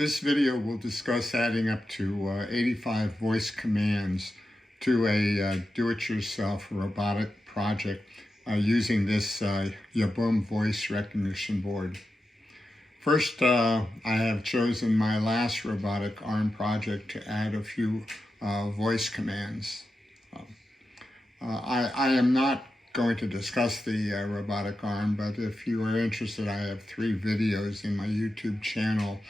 This video will discuss adding up to 85 voice commands to a do-it-yourself robotic project using this Yaboom voice recognition board. First, I have chosen my last robotic arm project to add a few voice commands. I am not going to discuss the robotic arm, but if you are interested, I have 3 videos in my YouTube channel,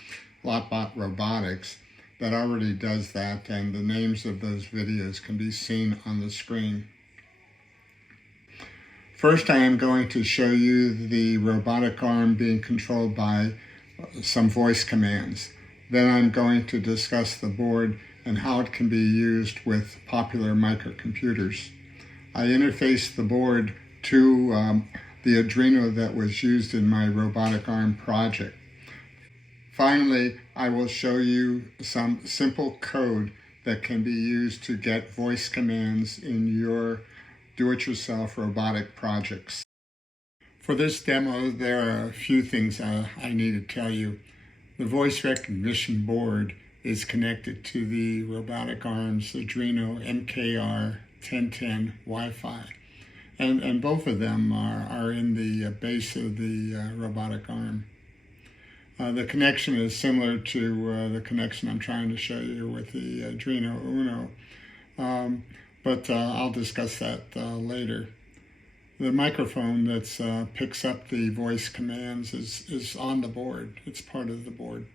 LotBot Robotics, that already does that, and the names of those videos can be seen on the screen. First, I am going to show you the robotic arm being controlled by some voice commands. Then I'm going to discuss the board and how it can be used with popular microcomputers. I interfaced the board to the Arduino that was used in my robotic arm project. Finally, I will show you some simple code that can be used to get voice commands in your do-it-yourself robotic projects. For this demo, there are a few things I need to tell you. The voice recognition board is connected to the robotic arm's Arduino MKR 1010 Wi-Fi. And both of them are in the base of the robotic arm. The connection is similar to the connection I'm trying to show you with the Arduino Uno, but I'll discuss that later. The microphone that picks up the voice commands is on the board. It's part of the board.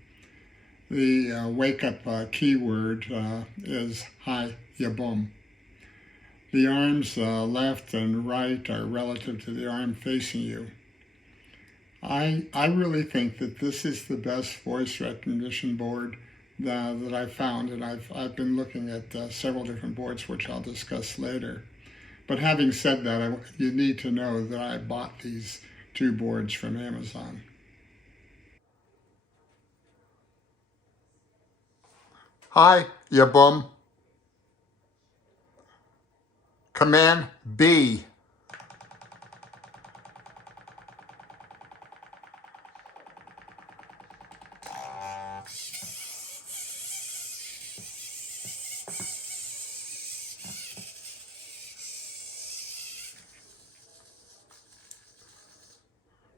The wake-up keyword is Hi Yaboom. The arms left and right are relative to the arm facing you. I really think that this is the best voice recognition board that I've found, and I've been looking at several different boards, which I'll discuss later. But having said that, you need to know that I bought these 2 boards from Amazon. Hi, Yaboom. Command B.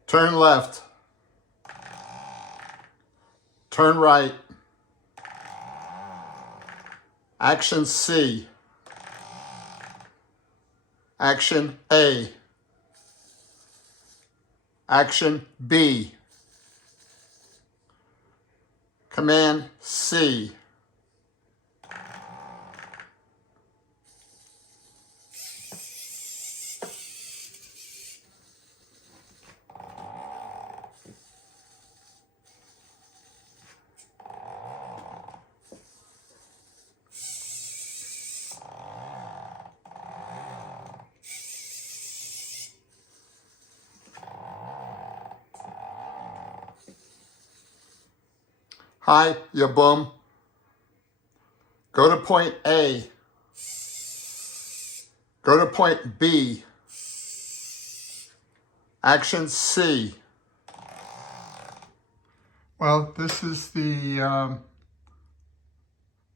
Turn left. Turn right. Action C. Action A. Action B. Command C. Hi, Yaboom. Go to point A. Go to point B. Action C. Well, this is the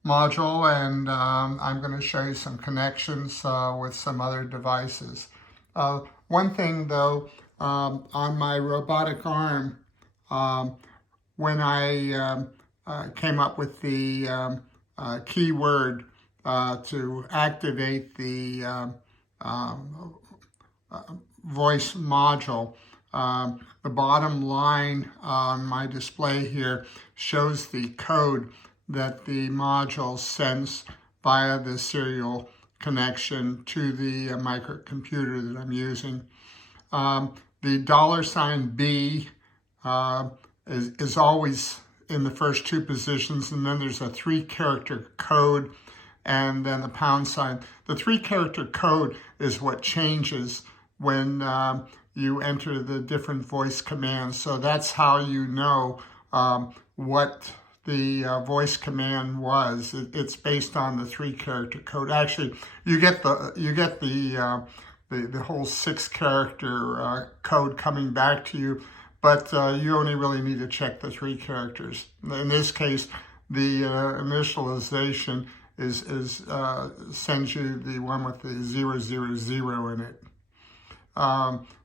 module, and I'm going to show you some connections with some other devices. One thing, though, on my robotic arm, when I came up with the keyword to activate the voice module, the bottom line on my display here shows the code that the module sends via the serial connection to the microcomputer that I'm using. The $B is always in the first 2 positions, and then there's a 3-character code and then the £. The 3-character code is what changes when you enter the different voice commands. So that's how you know what the voice command was. It's based on the 3-character code. Actually, you get the whole 6-character code coming back to you, but you only really need to check the 3 characters. In this case, the initialization sends you the one with the 000 in it.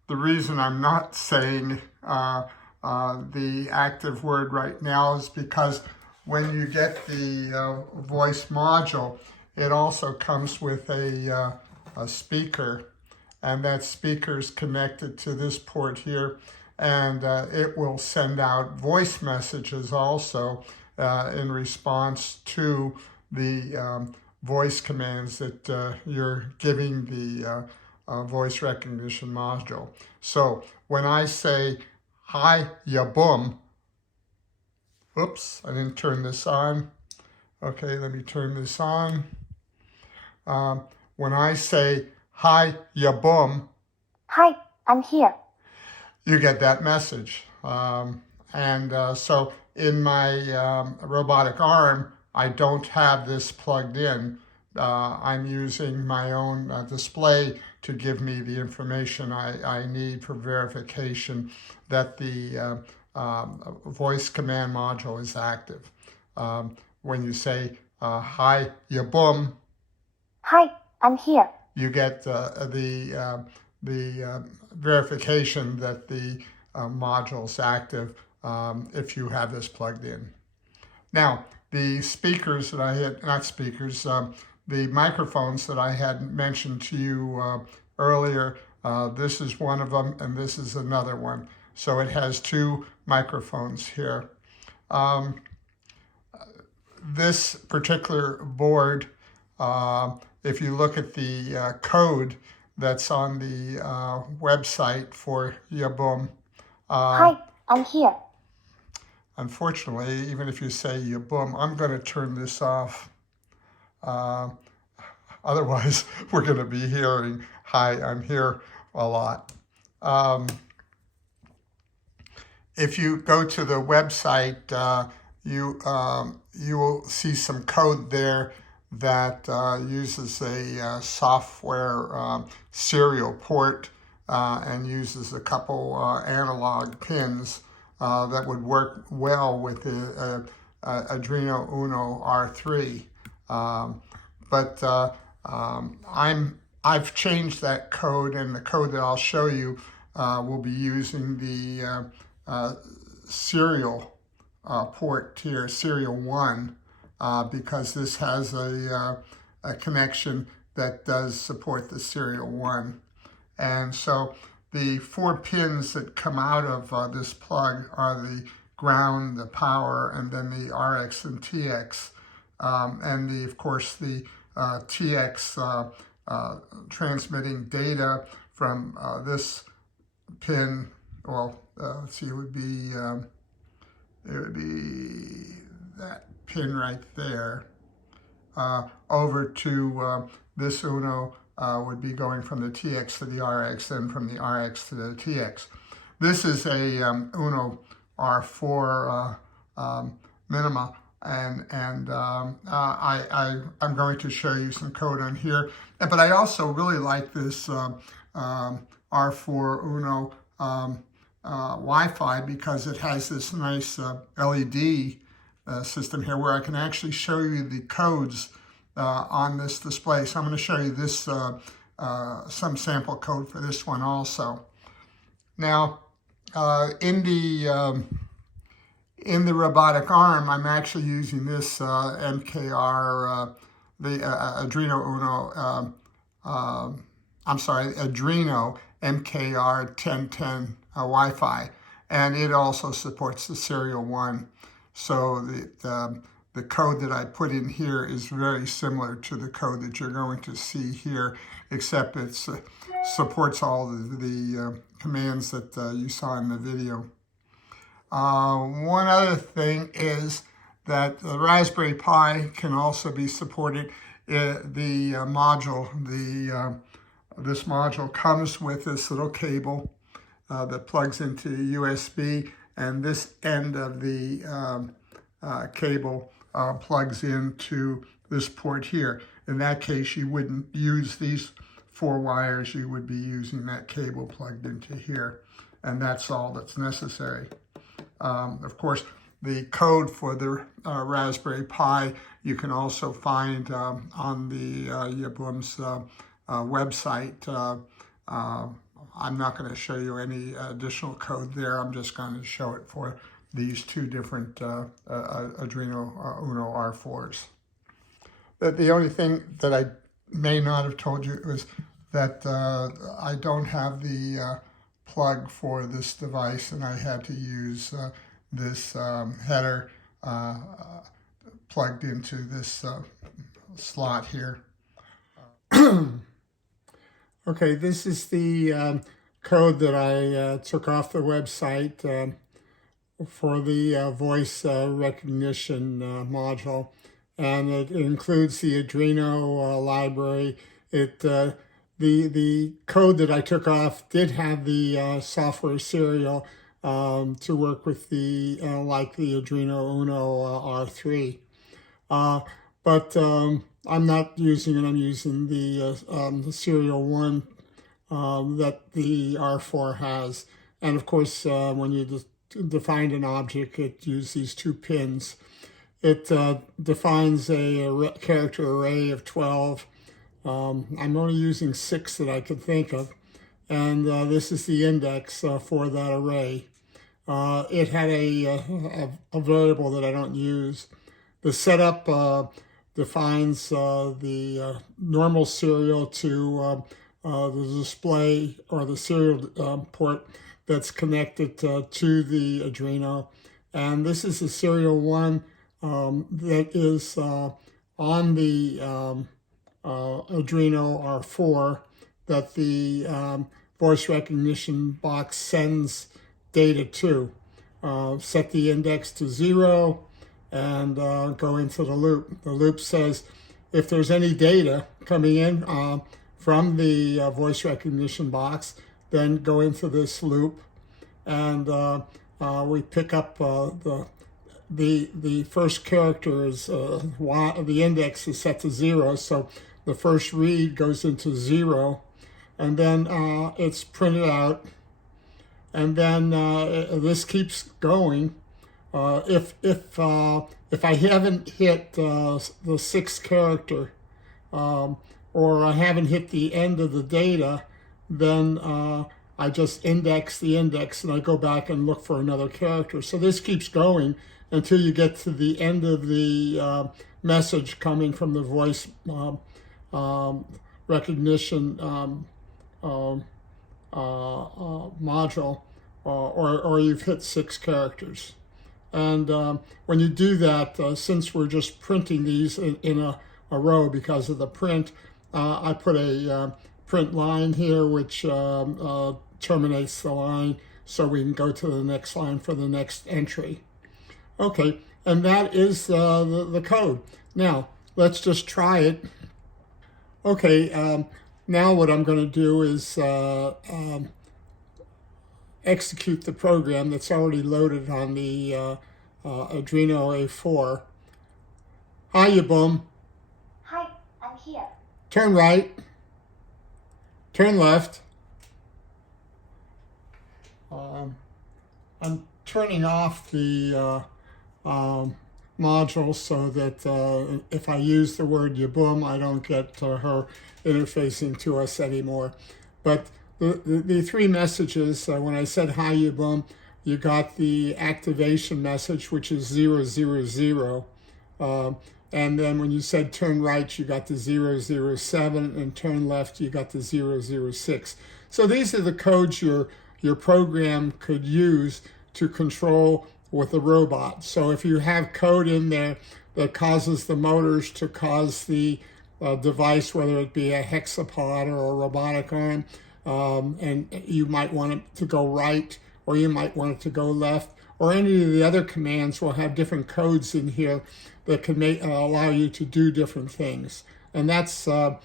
The reason I'm not saying the active word right now is because when you get the voice module, it also comes with a speaker, and that speaker is connected to this port here, and it will send out voice messages also in response to the voice commands that you're giving the voice recognition module. So when I say, "Hi, ya boom," oops, I didn't turn this on. Okay, let me turn this on. When I say, "Hi, ya boom," "Hi, I'm here," you get that message. So in my robotic arm, I don't have this plugged in. I'm using my own display to give me the information I need for verification that the voice command module is active. When you say, "Hi, ya boom," "Hi, I'm here," you get the verification that the module is active if you have this plugged in. Now, the speakers that I had, not speakers, the microphones that I had mentioned to you earlier, this is one of them and this is another one. So it has 2 microphones here. This particular board, if you look at the code that's on the website for Yaboom. "Hi, I'm here." Unfortunately, even if you say Yaboom, I'm going to turn this off. Otherwise, we're going to be hearing "Hi, I'm here" a lot. If you go to the website, you will see some code there that uses a software serial port and uses a couple analog pins that would work well with the Arduino Uno R3. I've changed that code, and the code that I'll show you will be using the serial port here, serial 1, because this has a connection that does support the serial 1. And so the 4 pins that come out of this plug are the ground, the power, and then the RX and TX. And of course, the TX transmitting data from this pin. Well, let's see, it would be that pin right there over to this Uno. Would be going from the TX to the RX, and from the RX to the TX. This is a Uno R4 minima, and I'm going to show you some code on here. But I also really like this R4 Uno Wi-Fi because it has this nice LED system here where I can actually show you the codes on this display. So I'm going to show you this some sample code for this one also. Now, in the robotic arm, I'm actually using this MKR, the Arduino Uno. Arduino MKR 1010 Wi-Fi, and it also supports the serial 1. So the code that I put in here is very similar to the code that you're going to see here, except it supports all the commands that you saw in the video. One other thing is that the Raspberry Pi can also be supported. The module, this module comes with this little cable that plugs into USB, and this end of the cable plugs into this port here. In that case, you wouldn't use these 4 wires, you would be using that cable plugged into here. and that's all that's necessary. Of course, the code for the Raspberry Pi you can also find on the Yaboom's website. I'm not going to show you any additional code there. I'm just going to show it for these two different Arduino Uno R4s. The only thing that I may not have told you is that I don't have the plug for this device, and I had to use this header plugged into this slot here. Okay, this is the code that I took off the website for the voice recognition module, and it includes the Arduino library. The code that I took off did have the software serial to work with the like the Arduino Uno R3, but I'm not using it. I'm using the serial one that the R4 has, and of course when you define an object, it uses these two pins. It defines a character array of 12. I'm only using 6 that I could think of, and this is the index for that array. It had a variable that I don't use. The setup defines the normal serial to the display or the serial port that's connected to the Arduino. And this is the serial one that is on the Arduino R4 that the voice recognition box sends data to. Set the index to 0 and go into the loop. The loop says if there's any data coming in from the voice recognition box, then go into this loop, and we pick up the first character is the index is set to 0, so the first read goes into 0, and then it's printed out, and then this keeps going. If I haven't hit the 6th character, or I haven't hit the end of the data, then I just index the index and I go back and look for another character. So this keeps going until you get to the end of the message coming from the voice recognition module, or you've hit 6 characters. And when you do that, since we're just printing these in a row because of the print, I put a print line here which terminates the line, so we can go to the next line for the next entry. Okay, and that is the code. Now, let's just try it. Okay, now what I'm going to do is execute the program that's already loaded on the Arduino A4. Hi, Yaboom. Hi, I'm here. Turn right. Turn left. I'm turning off the module so that if I use the word Yaboom, I don't get her interfacing to us anymore. But the 3 messages, when I said hi Yaboom, you got the activation message, which is 000. And then when you said turn right, you got the 007, and turn left, you got the 006. So these are the codes your program could use to control with a robot. So if you have code in there that causes the motors to cause the device, whether it be a hexapod or a robotic arm, and you might want it to go right, or you might want it to go left, or any of the other commands will have different codes in here that can allow you to do different things. And that's how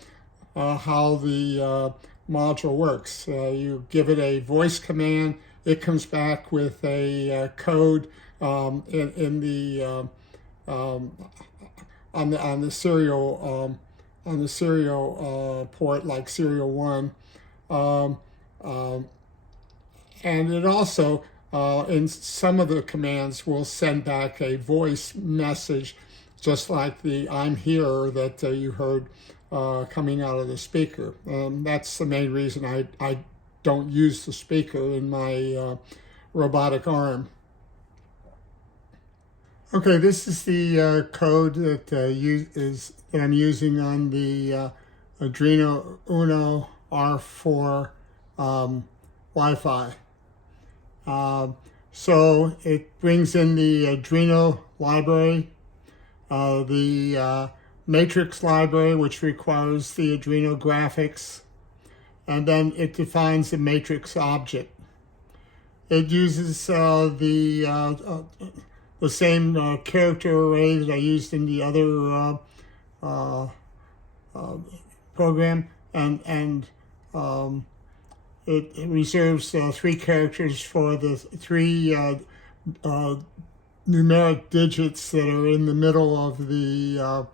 the module works. You give it a voice command, it comes back with a code in the on the serial port, like serial 1, and it also, in some of the commands, will send back a voice message, just like the "I'm here" that you heard coming out of the speaker. That's the main reason I don't use the speaker in my robotic arm. Okay, this is the code that that I'm using on the Arduino Uno R4 Wi-Fi. So it brings in the Arduino library, the matrix library, which requires the Arduino graphics, and then it defines the matrix object. It uses the same character array that I used in the other program, and it reserves 3 characters for the 3 numeric digits that are in the middle of the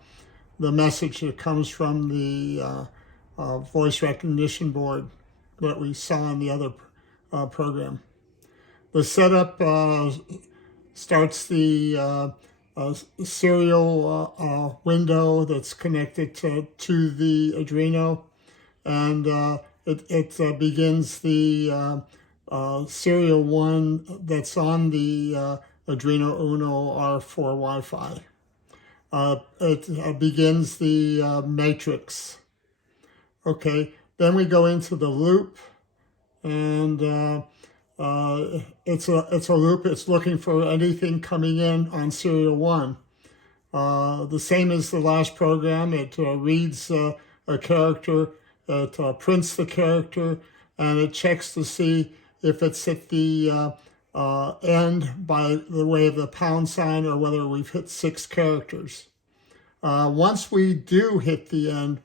message that comes from the voice recognition board that we saw in the other program. The setup starts the serial window that's connected to the Arduino, and it begins the serial 1 that's on the Arduino Uno R4 Wi-Fi. It begins the matrix. Okay, then we go into the loop, and it's a loop. It's looking for anything coming in on serial 1. The same as the last program. It reads a character, it prints the character, and it checks to see if it's at the end by the way of the pound sign, or whether we've hit 6 characters. Once we do hit the end,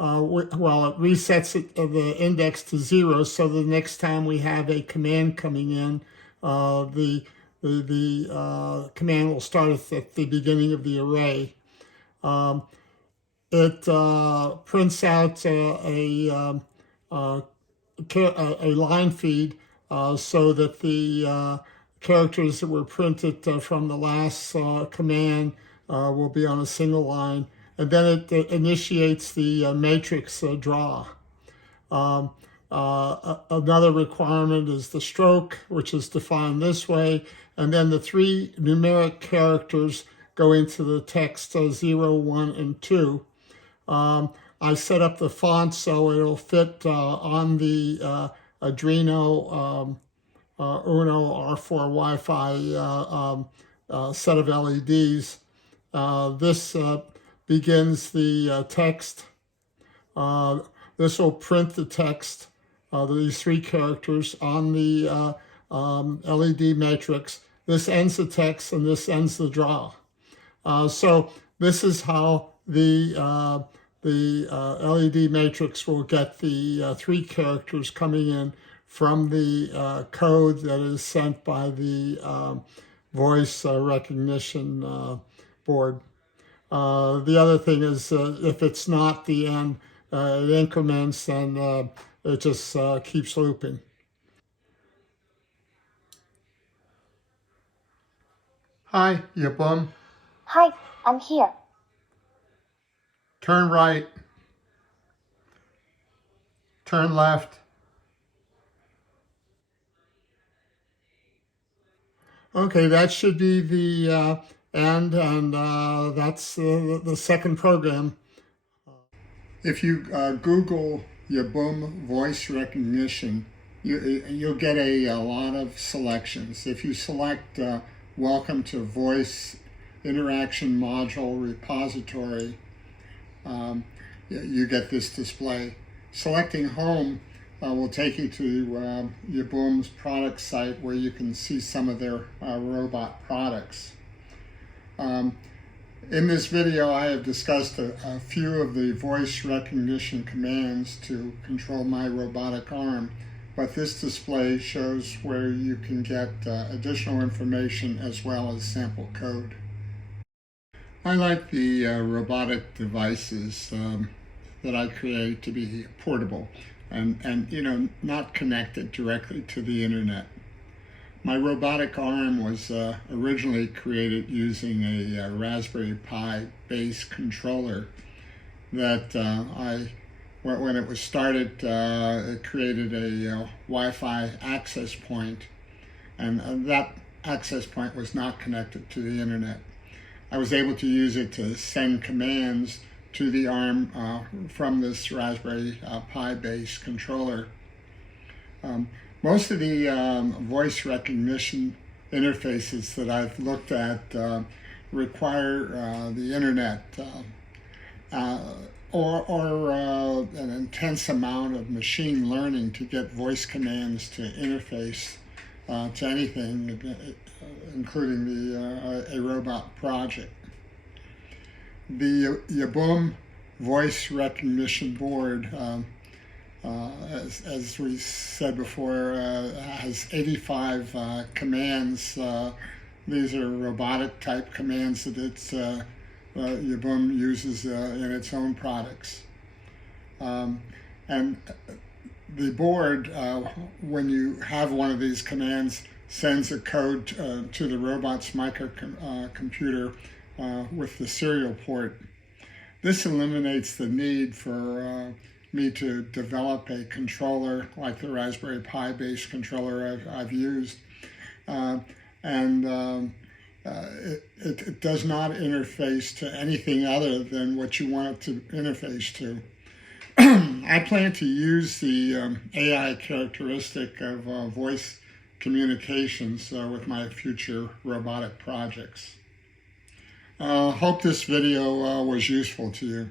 it resets the index to 0, so the next time we have a command coming in, the command will start at the beginning of the array. It prints out a line feed so that the characters that were printed from the last command will be on a single line, and then it initiates the matrix draw. Another requirement is the stroke, which is defined this way, and then the 3 numeric characters go into the text 0, 1, and 2. I set up the font so it'll fit on the Arduino Uno R4 Wi-Fi set of LEDs. This begins the text. This will print the text, these 3 characters on the LED matrix. This ends the text, and this ends the draw. So this is how the LED matrix will get the 3 characters coming in from the code that is sent by the voice recognition board. The other thing is if it's not the end, it increments, and it just keeps looping. Hi, you bum. Hi, I'm here. Turn right. Turn left. Okay, that should be the end, and that's the second program. If you Google Yaboom voice recognition, you'll get a lot of selections. If you select Welcome to Voice Interaction Module Repository, you get this display. Selecting Home will take you to Yaboom's product site, where you can see some of their robot products. In this video, I have discussed a few of the voice recognition commands to control my robotic arm, but this display shows where you can get additional information as well as sample code. I like the robotic devices that I create to be portable. and you know, not connected directly to the internet. My robotic arm was originally created using a Raspberry Pi base controller that when it was started, it created a Wi-Fi access point, and that access point was not connected to the internet. I was able to use it to send commands to the arm from this Raspberry Pi base controller. Most of the voice recognition interfaces that I've looked at require the internet or an intense amount of machine learning to get voice commands to interface to anything, including a robot project. The Yaboom voice recognition board, as we said before, has 85 commands. These are robotic type commands that Yaboom uses in its own products. And the board, when you have one of these commands, sends a code to the robot's microcomputer with the serial port. This eliminates the need for me to develop a controller like the Raspberry Pi based controller I've used. It does not interface to anything other than what you want it to interface to. I plan to use the AI characteristic of voice communications with my future robotic projects. Hope this video was useful to you.